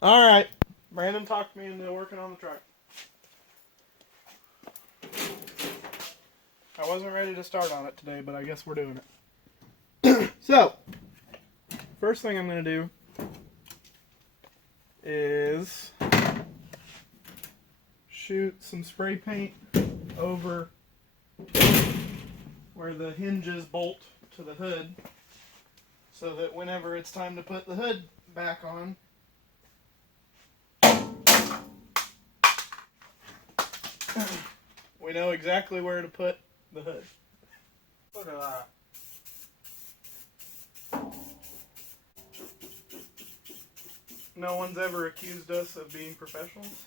Alright. Brandon talked me into working on the truck. I wasn't ready to start on it today, but I guess we're doing it. So, first thing I'm going to do is shoot some spray paint over where the hinges bolt to the hood, so that whenever it's time to put the hood back on, we know exactly where to put the hood. Look at that. No one's ever accused us of being professionals.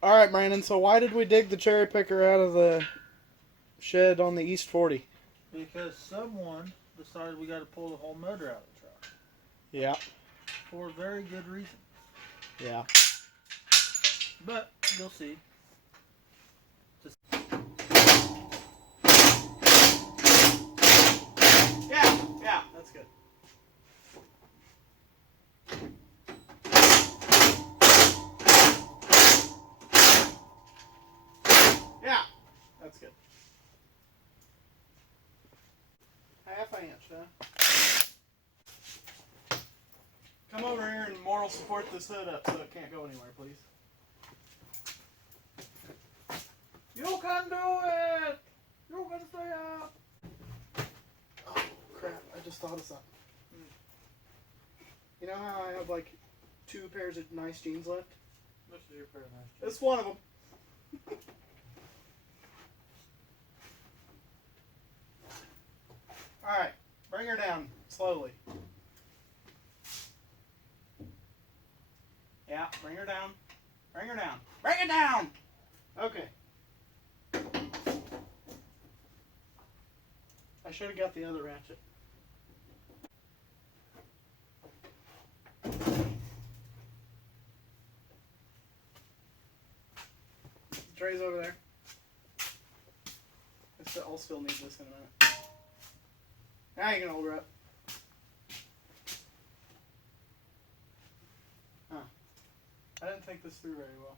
Alright, Brandon, so why did we dig the cherry picker out of the shed on the East 40? Because someone decided we got to pull the whole motor out of the truck. Yeah. For very good reason. Yeah. But you'll see. Yeah, that's good. Yeah, that's good. Half inch, huh? Come over here and moral support this hood up so it can't go anywhere, please. You can do it! You can stay up! Oh, crap, I just thought of something. You know how I have like 2 pairs of nice jeans left? Which is your pair of nice jeans? It's one of them. Alright, bring her down slowly. Yeah, bring her down. Bring her down. Bring it down! Okay. I should have got the other ratchet. The tray's over there. I'll still need this in a minute. Now you can hold her up. Huh. I didn't think this through very well.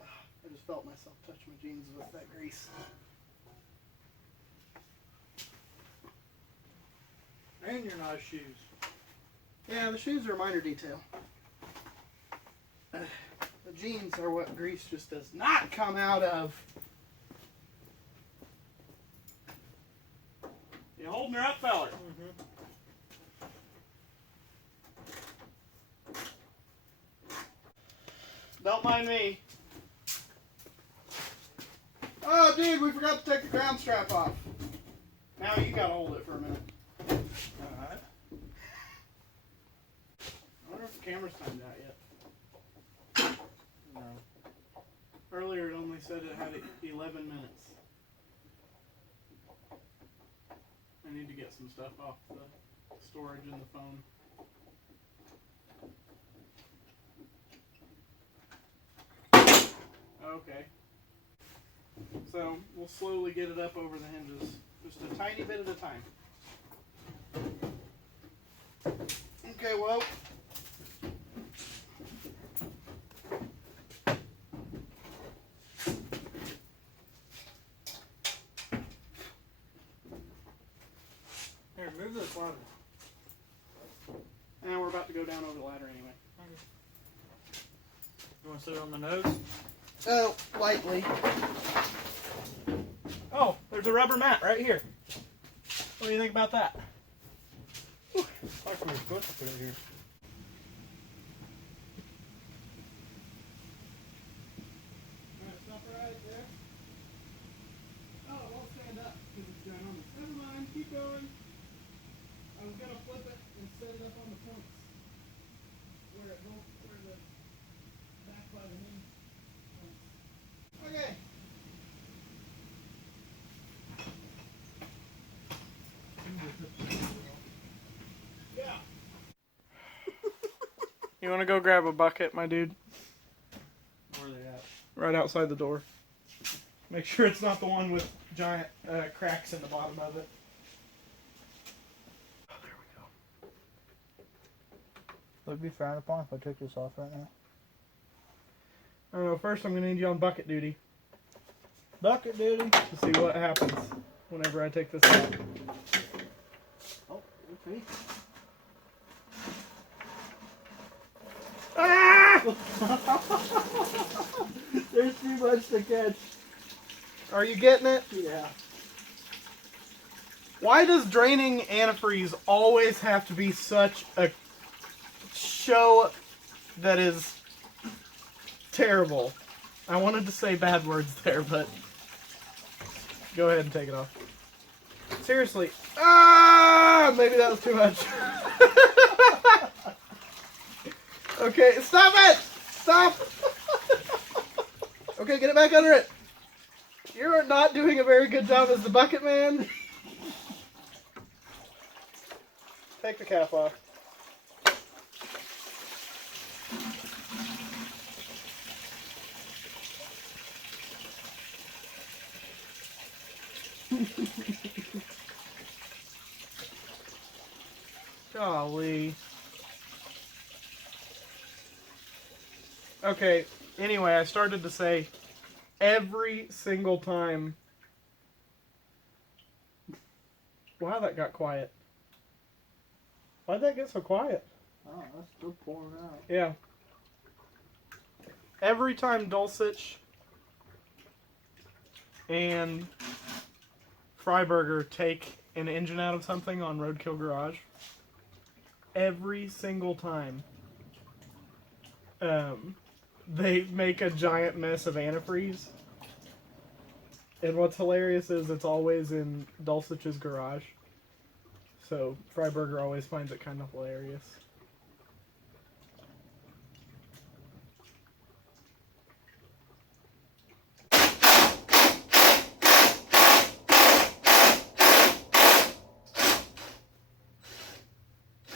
I just felt myself touch my jeans with that grease. And your nice shoes. Yeah, the shoes are a minor detail. The jeans are what grease just does not come out of. You holding her up, feller? Don't mind me. Oh, dude, we forgot to take the ground strap off. Now you gotta hold it for a minute. Alright. I wonder if the camera's timed out yet. No. Earlier it only said it had 11 minutes. I need to get some stuff off the storage in the phone. Okay. So we'll slowly get it up over the hinges. Just a tiny bit at a time. Okay, well. Here, move this ladder. And we're about to go down over the ladder anyway. You want to sit on the nose? Oh, lightly. Oh, there's a rubber mat right here. What do you think about that? I can be supposed to put it here. Stop right there. Oh, it won't stand up because it's ginormous. Never mind, keep going. I was gonna flip it and set it up on the points where the back by the knee points. Okay. Yeah. You want to go grab a bucket, my dude? Where are they at? Right outside the door. Make sure it's not the one with giant cracks in the bottom of it. Oh, there we go. Would it be frowned upon if I took this off right now? I don't know. First, I'm going to need you on bucket duty Bucket duty. to see what happens whenever I take this out. Oh, okay. Ah! There's too much to catch. Are you getting it? Yeah. Why does draining antifreeze always have to be such a show that is terrible? I wanted to say bad words there, but go ahead and take it off. Seriously. Ah! Maybe that was too much. Okay, stop it! Stop! Okay, get it back under it. You're not doing a very good job as the bucket man. Take the cap off. Golly. Okay, anyway, I started to say every single time. Wow, that got quiet. Why'd that get so quiet? Oh, that's still pouring out. Yeah. Every time Dulcich and Freiberger take an engine out of something on Roadkill Garage, every single time, they make a giant mess of antifreeze. And what's hilarious is it's always in Dulcich's garage. So Freiberger always finds it kind of hilarious.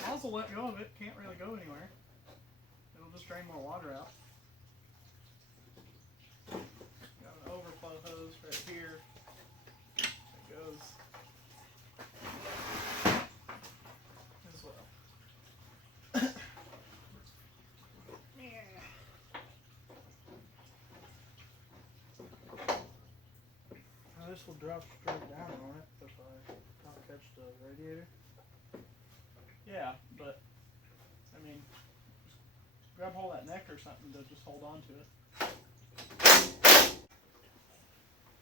Nozzle let go of it, can't really go anywhere. It'll just drain more water out. Got an overflow hose right here. It goes as well. Yeah. Now this will drop straight down on it if I don't catch the radiator. Yeah, but I mean, Grab hold of that neck or something to just hold on to it.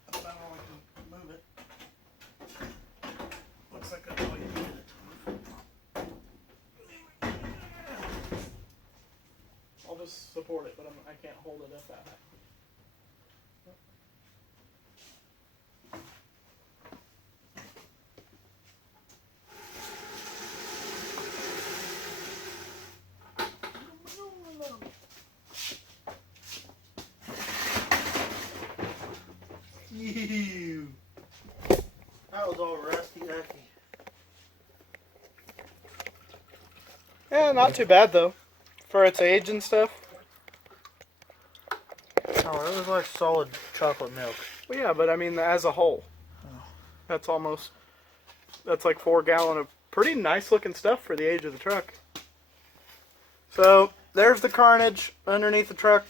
That's about all I can move it. Looks like that's all you needed. I'll just support it, but I can't hold it up that high. Ew. That was all rusty yucky. Yeah, not too bad though, for its age and stuff. Oh, it was like solid chocolate milk. Well, yeah, but I mean, as a whole, that's like 4 gallon of pretty nice looking stuff for the age of the truck. So there's the carnage underneath the truck.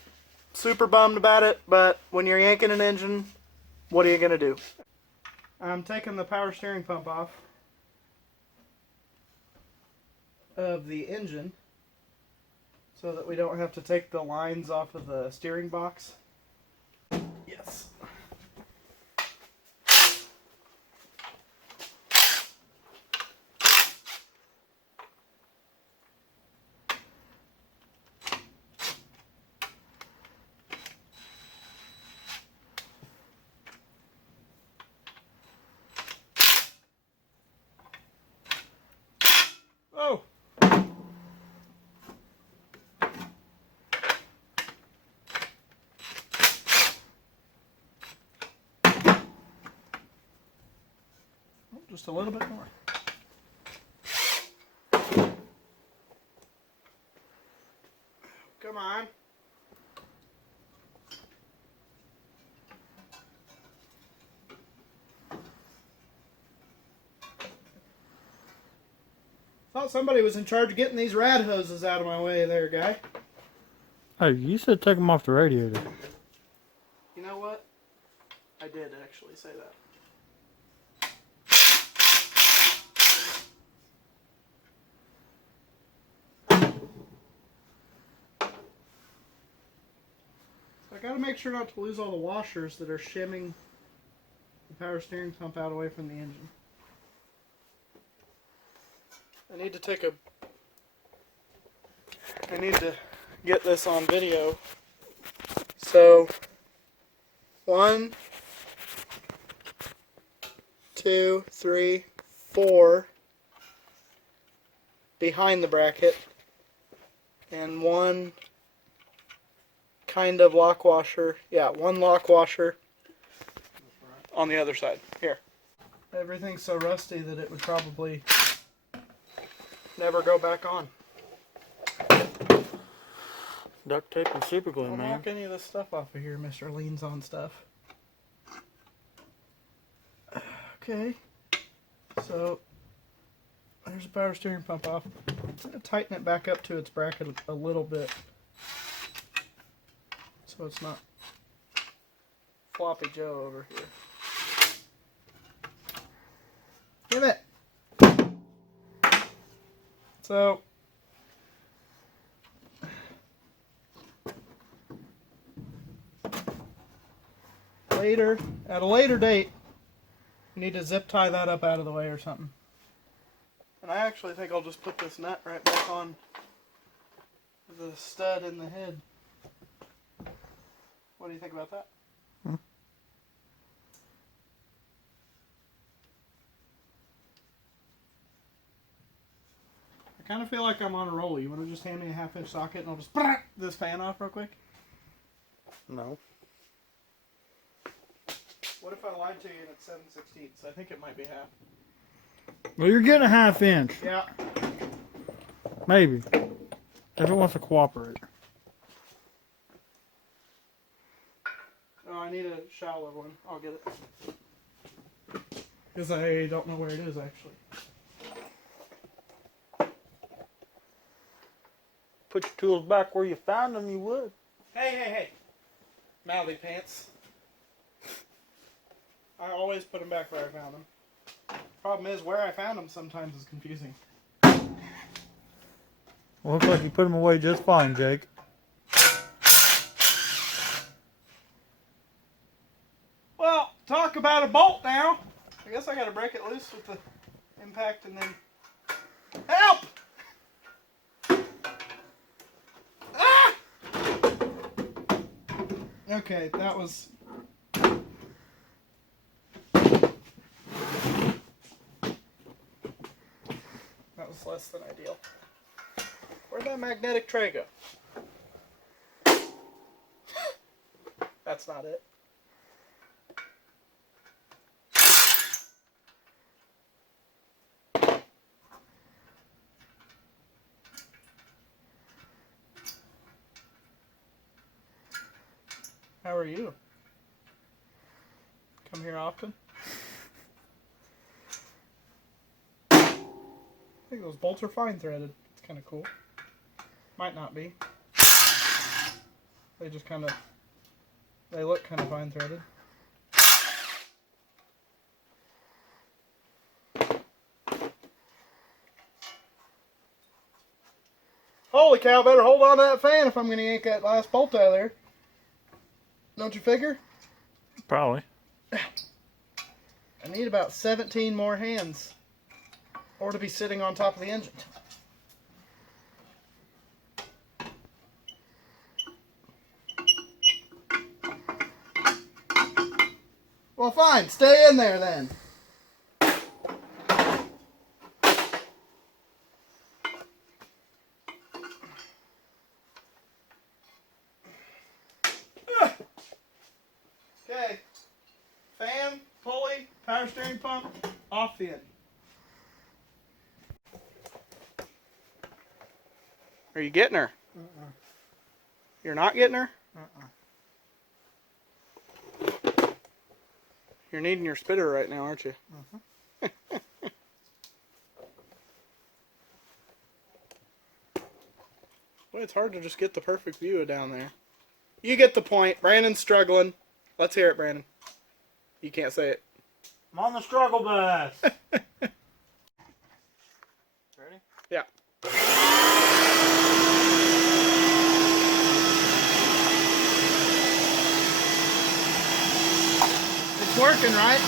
Super bummed about it, but when you're yanking an engine, what are you gonna do? I'm taking the power steering pump off of the engine so that we don't have to take the lines off of the steering box. Yes. Oh. Just a little bit more. Come on. Thought somebody was in charge of getting these rad hoses out of my way there, guy. Hey, you said take them off the radiator. You know what? I did actually say that. I gotta make sure not to lose all the washers that are shimming the power steering pump out away from the engine. I need to get this on video. So 1, 2, 3, 4 behind the bracket, and 1 kind of lock washer. Yeah, 1 lock washer on the other side. Here. Everything's so rusty that it would probably never go back on. Duct tape and super glue, Don't man. knock any of this stuff off of here, Mr. Leans on stuff. Okay. So, there's the power steering pump off. I'm going to tighten it back up to its bracket a little bit, so it's not floppy Joe over here. Give it! So, at a later date, you need to zip tie that up out of the way or something. And I actually think I'll just put this nut right back on the stud in the head. What do you think about that? I kind of feel like I'm on a roll. You want to just hand me a 1/2-inch socket and I'll just this fan off real quick? No. What if I lied to you and it's 7/16? I think it might be half. Well, you're getting a 1/2 inch. Yeah. Maybe. If it wants to cooperate. Oh, I need a shallow one. I'll get it. Because I don't know where it is, actually. Put your tools back where you found them, you would. Hey. Mouthy pants. I always put them back where I found them. Problem is, where I found them sometimes is confusing. Well, looks like you put them away just fine, Jake. about a bolt now. I guess I gotta break it loose with the impact and then... Help! Ah! Okay, that was... That was less than ideal. Where'd that magnetic tray go? That's not it. How are you? Come here often? I think those bolts are fine threaded. It's kind of cool. Might not be. They just kind of... They look kind of fine threaded. Holy cow, better hold on to that fan if I'm going to yank that last bolt out of there. Don't you figure? Probably. I need about 17 more hands. Or to be sitting on top of the engine. Well, fine. Stay in there then. Okay. Fan, pulley, power steering pump, off the end. Are you getting her? You're not getting her? You're needing your spitter right now, aren't you? Well, it's hard to just get the perfect view of down there. You get the point. Brandon's struggling. Let's hear it, Brandon. You can't say it. I'm on the struggle bus. Ready? Yeah. It's working, right?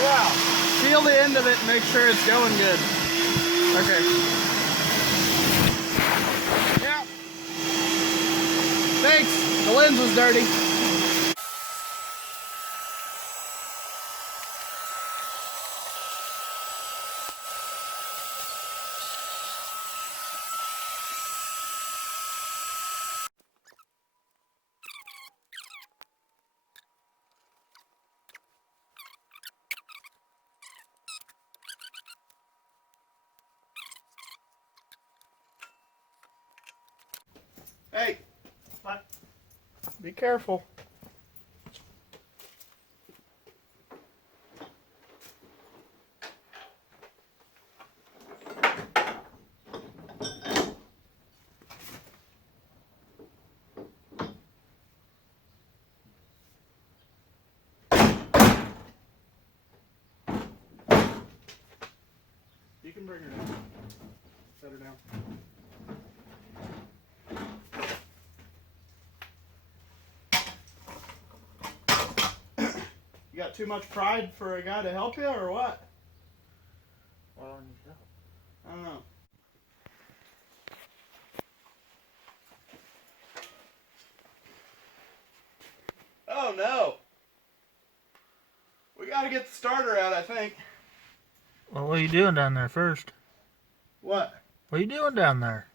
Yeah. Feel the end of it and make sure it's going good. Okay. Yeah. Thanks. The lens was dirty. Hey. What? Be careful. You can bring her down. Set her down. You got too much pride for a guy to help you, or what? Why don't you help? I don't know. Oh no! We gotta get the starter out, I think. Well, what are you doing down there first? What? What are you doing down there?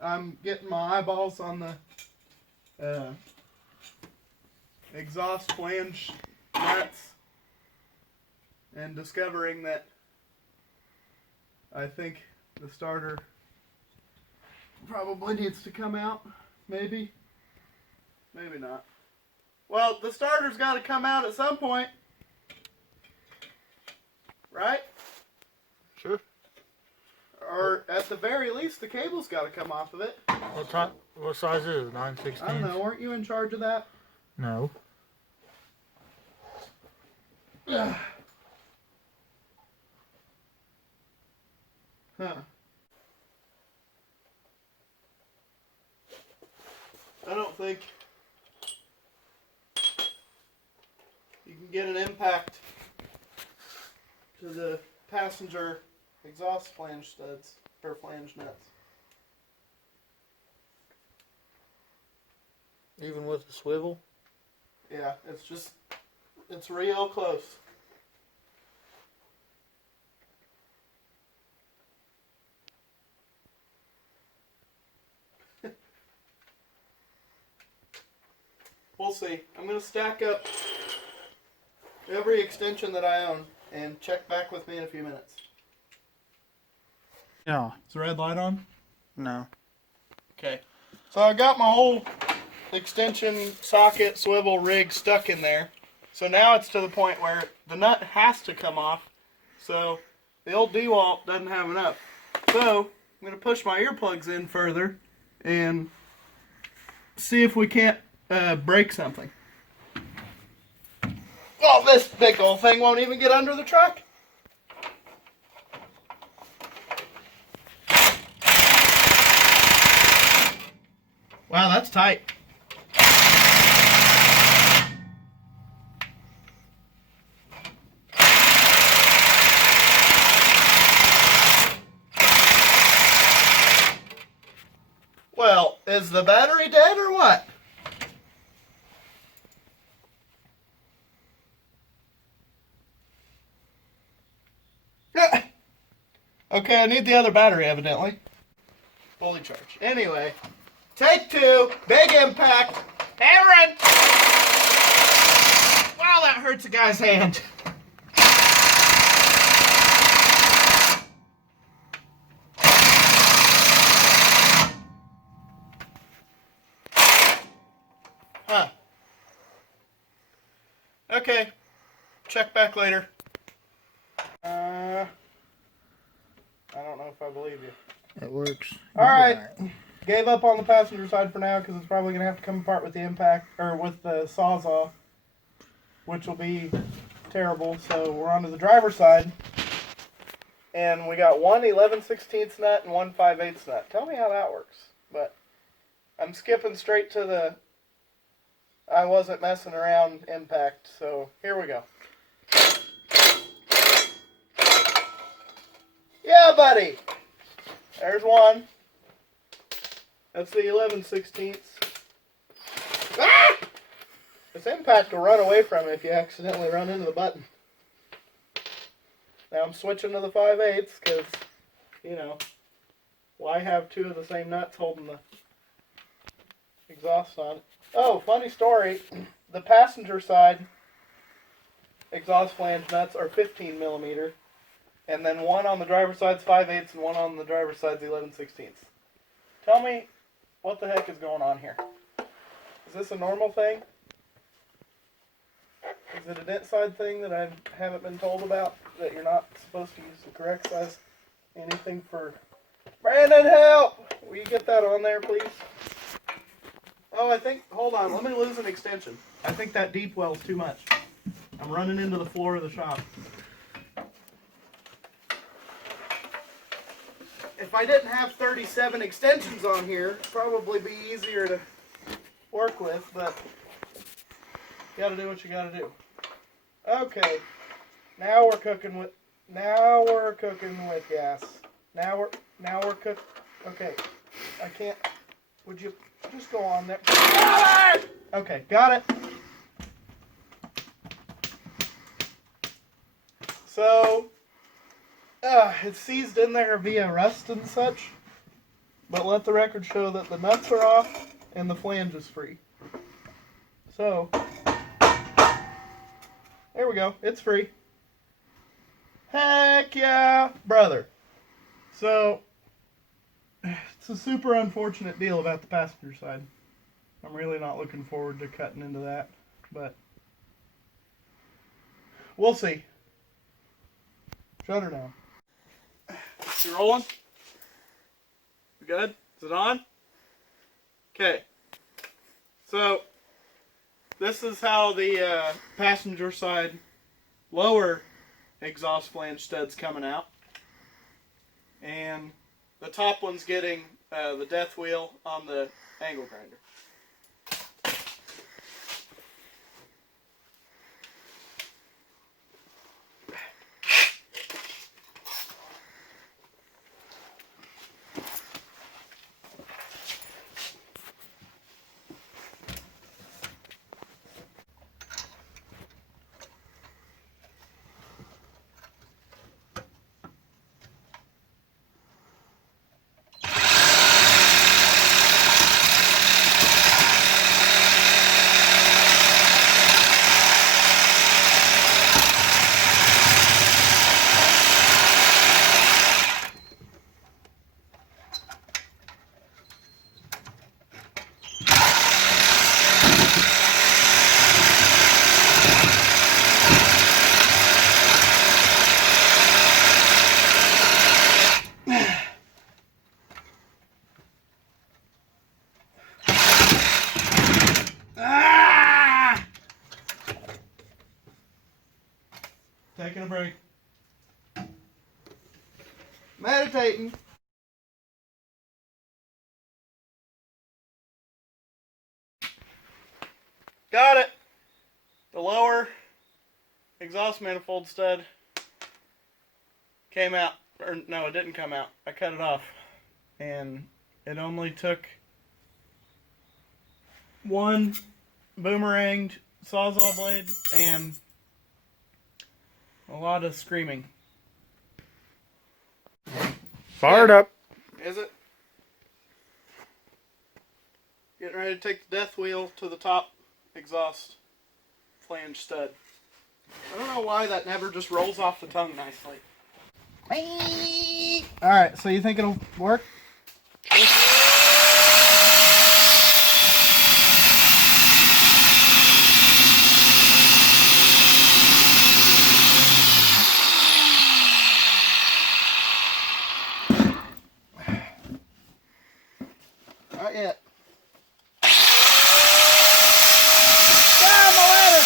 I'm getting my eyeballs on the exhaust flange nuts and discovering that I think the starter probably needs to come out. Maybe. Maybe not. Well, the starter's got to come out at some point. Right? Sure. Or at the very least, the cable's got to come off of it. What size is it? 9/16? I don't know. Weren't you in charge of that? No. Huh. I don't think get an impact to the passenger exhaust flange studs, or flange nuts. Even with the swivel? Yeah, it's real close. We'll see. I'm going to stack up every extension that I own and check back with me in a few minutes. Yeah. Is the red light on? No. Okay. So I got my whole extension socket swivel rig stuck in there. So now it's to the point where the nut has to come off. So the old dewalt doesn't have enough. So I'm going to push my earplugs in further and see if we can't break something. Oh, this big old thing won't even get under the truck. Wow, that's tight. Well, is the battery dead or what? Okay, I need the other battery, evidently. Fully charged. Anyway, take two, big impact, hammering! Wow, that hurts a guy's hand. Huh. Okay, check back later. I don't know if I believe you. It works. Alright, gave up on the passenger side for now because it's probably going to have to come apart with the impact, or with the Sawzall, which will be terrible. So we're on to the driver's side, and we got one 11/16 nut and one 5/8 nut. Tell me how that works. But I'm skipping straight to the I wasn't messing around impact, so here we go. Yeah, buddy! There's one. That's the 11/16. Ah! This impact will run away from you if you accidentally run into the button. Now I'm switching to the 5/8 because, you know, why have two of the same nuts holding the exhaust on? Oh, funny story. The passenger side exhaust flange nuts are 15 millimeter. And then one on the driver's side's 5/8 and one on the driver's side's 11/16. Tell me what the heck is going on here. Is this a normal thing? Is it a dent side thing that I haven't been told about? That you're not supposed to use the correct size? Anything for... Brandon, help! Will you get that on there, please? Oh, I think... Hold on, let me lose an extension. I think that deep well's too much. I'm running into the floor of the shop. If I didn't have 37 extensions on here, it'd probably be easier to work with, but you gotta do what you gotta do. Okay, now we're cooking with gas. Now we're cooking. Okay, I can't. Would you just go on there? Okay, got it. So. It's seized in there via rust and such, but let the record show that the nuts are off and the flange is free. So, there we go. It's free. Heck yeah, brother. So, it's a super unfortunate deal about the passenger side. I'm really not looking forward to cutting into that, but we'll see. Shut her down. You rolling? We good? Is it on? Okay. So, this is how the passenger side lower exhaust flange stud's coming out. And the top one's getting the death wheel on the angle grinder. Got it. The lower exhaust manifold stud came out. Or no, it didn't come out. I cut it off. And it only took one boomeranged sawzall blade and a lot of screaming. Fired up. Is it? Getting ready to take the death wheel to the top exhaust flange stud. I don't know why that never just rolls off the tongue nicely. Alright, so you think it'll work? Not yet. Down the ladder!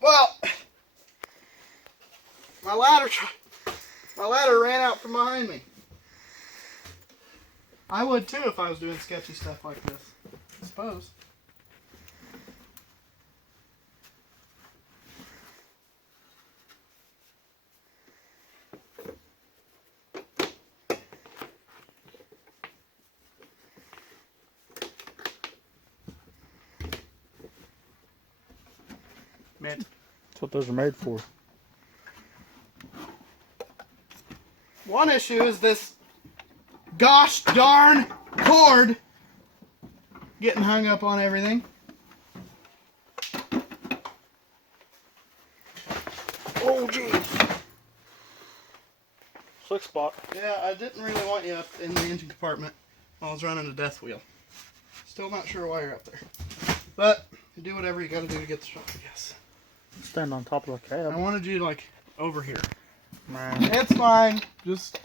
Well, my ladder ran out from behind me. I would too if I was doing sketchy stuff like this, I suppose. Mint. That's what those are made for. One issue is this gosh darn cord getting hung up on everything. Oh, jeez. Slick spot. Yeah, I didn't really want you up in the engine compartment while I was running the death wheel. Still not sure why you're up there. But you do whatever you gotta do to get the shot, I guess. Stand on top of the cab. I wanted you like over here. Man. It's fine. Just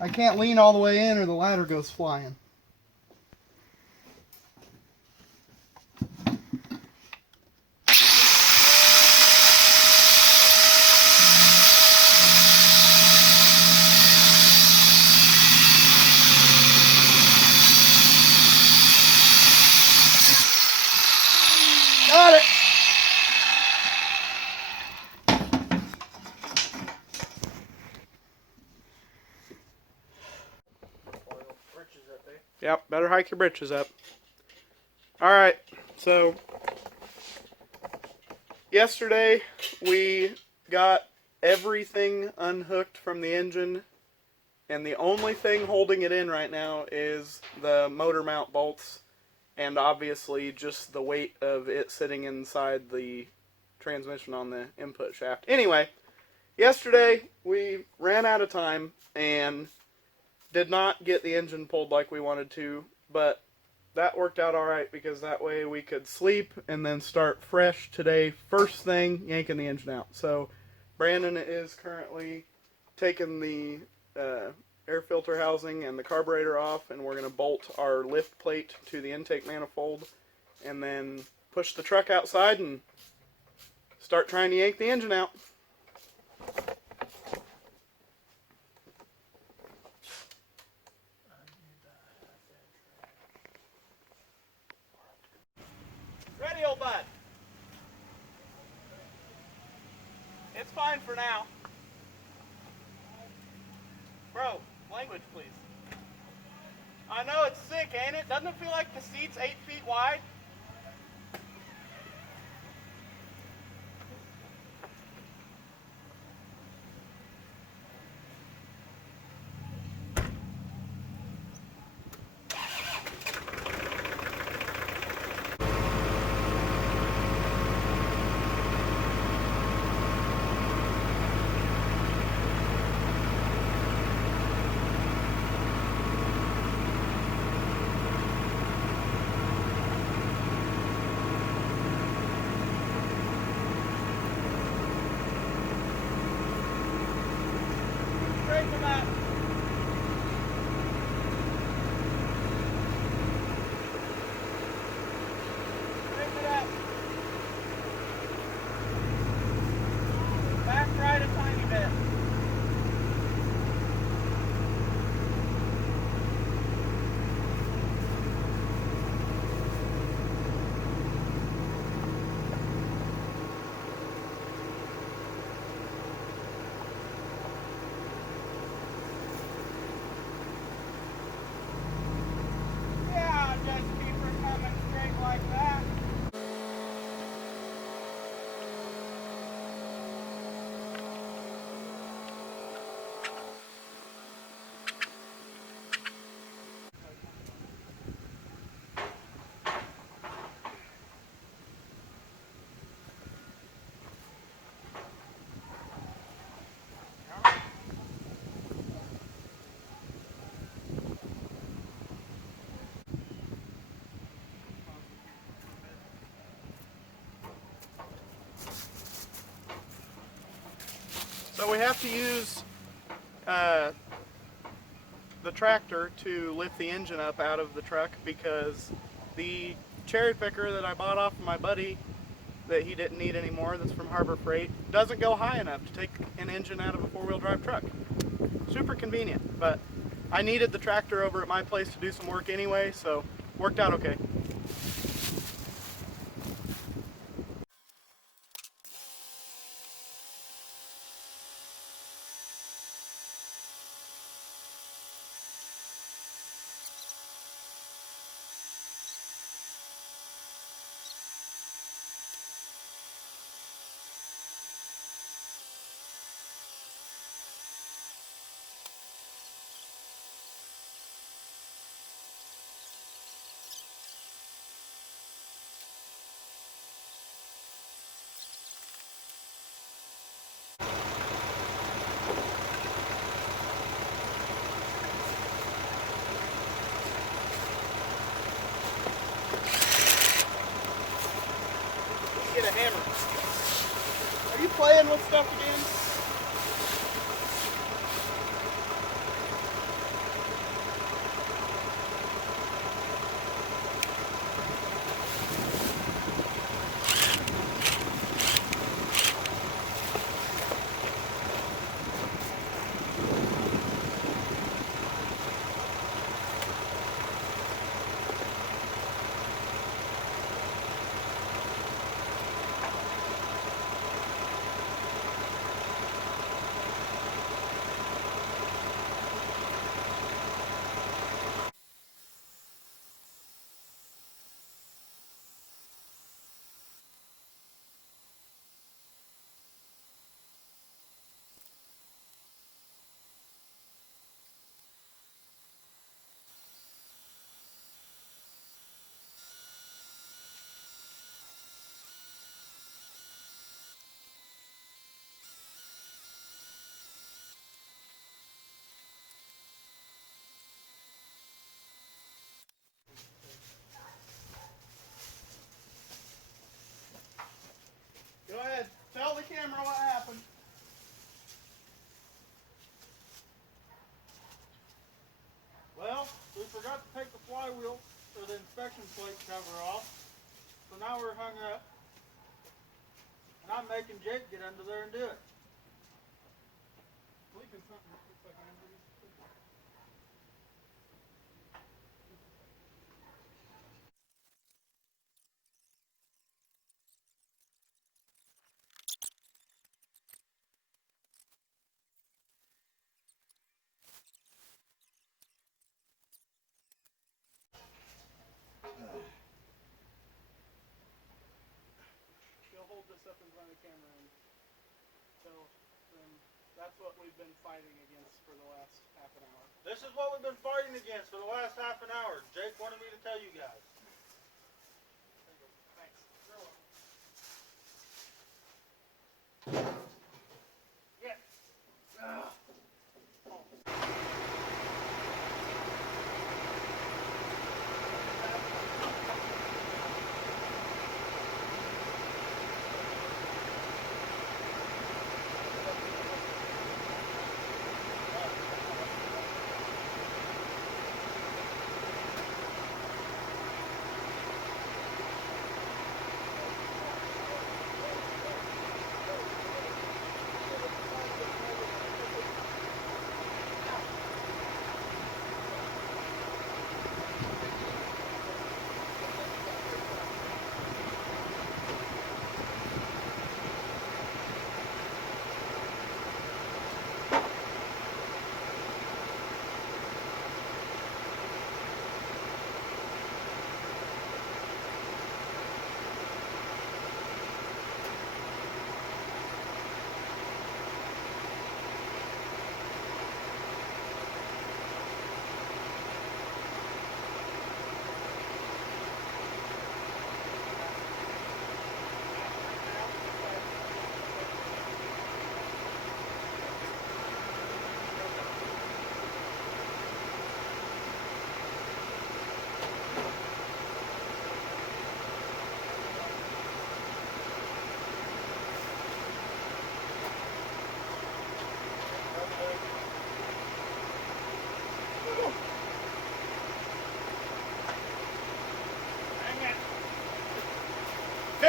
I can't lean all the way in or the ladder goes flying. Got it! Yep, better hike your britches up. Alright, so yesterday we got everything unhooked from the engine, and the only thing holding it in right now is the motor mount bolts, and obviously just the weight of it sitting inside the transmission on the input shaft. Anyway, yesterday we ran out of time and did not get the engine pulled like we wanted to, but that worked out alright because that way we could sleep and then start fresh today, first thing, yanking the engine out. So Brandon is currently taking the air filter housing and the carburetor off, and we're going to bolt our lift plate to the intake manifold and then push the truck outside and start trying to yank the engine out. Ready, old bud? It's fine for now. Bro, language, please. I know it's sick, ain't it? Doesn't it feel like the seat's 8 feet wide? Straighten them out. So we have to use the tractor to lift the engine up out of the truck because the cherry picker that I bought off of my buddy that he didn't need anymore, that's from Harbor Freight, doesn't go high enough to take an engine out of a four-wheel drive truck. Super convenient, but I needed the tractor over at my place to do some work anyway, so worked out okay. Get a hammer. Are you playing with stuff again? Go ahead. Tell the camera what happened. Well, we forgot to take the flywheel or the inspection plate cover off. So now we're hung up. And I'm making Jake get under there and do it. Sleeping something that looks like hamburgers. You'll hold this up in front of the camera and tell them that's what we've been fighting against for the last half an hour. This is what we've been fighting against for the last half an hour. Jake wanted me to tell you guys. Thanks. You're welcome.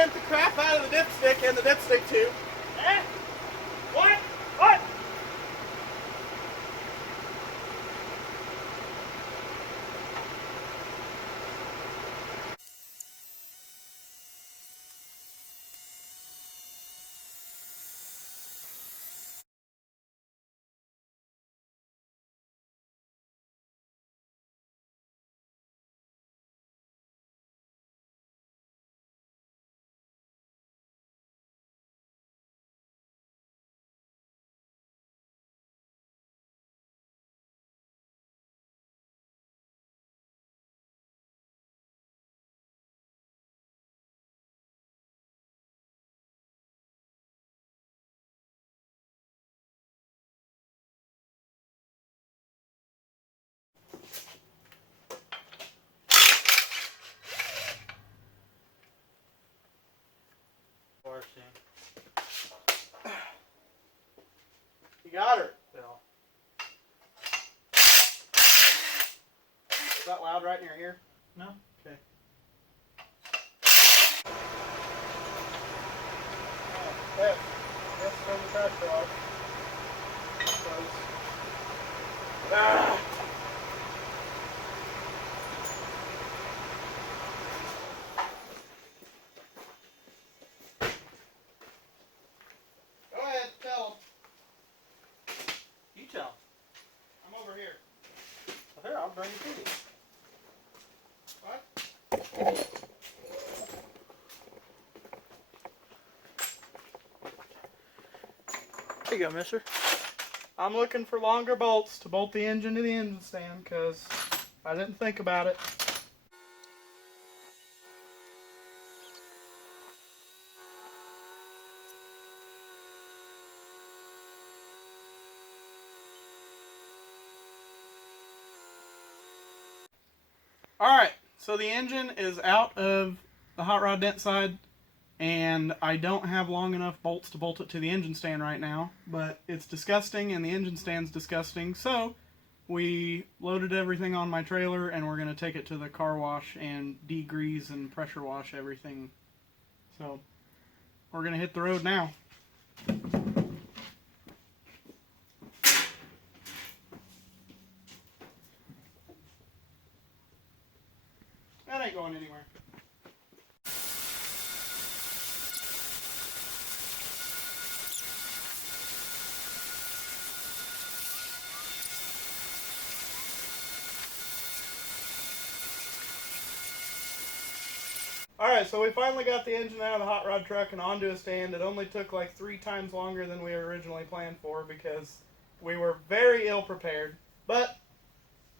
bent the crap out of the dipstick and the dipstick tube. Eh? What? What? You got her. Yeah. Is that loud right in your ear? No. Okay. Yes. Yes, turn the tractor off. Ah! Go ahead, tell him. You tell. I'm over here. Well, here, I'll bring it to you. What? There you go, mister. I'm looking for longer bolts to bolt the engine to the engine stand because I didn't think about it. Alright, so the engine is out of the hot rod dent side, and I don't have long enough bolts to bolt it to the engine stand right now, but it's disgusting and the engine stand's disgusting, so we loaded everything on my trailer and we're going to take it to the car wash and degrease and pressure wash everything. So, we're going to hit the road now. That ain't going anywhere. Alright, so we finally got the engine out of the hot rod truck and onto a stand. It only took like 3 times longer than we originally planned for because we were very ill prepared. But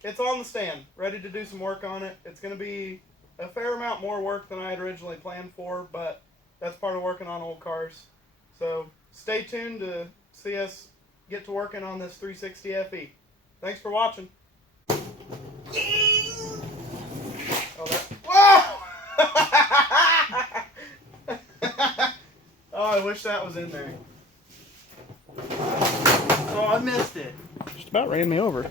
it's on the stand, ready to do some work on it. It's going to be a fair amount more work than I had originally planned for, but that's part of working on old cars. So stay tuned to see us get to working on this 360 FE. Thanks for watching. Oh, that. Whoa! Oh, I wish that was in there. Oh, I missed it. Just about ran me over.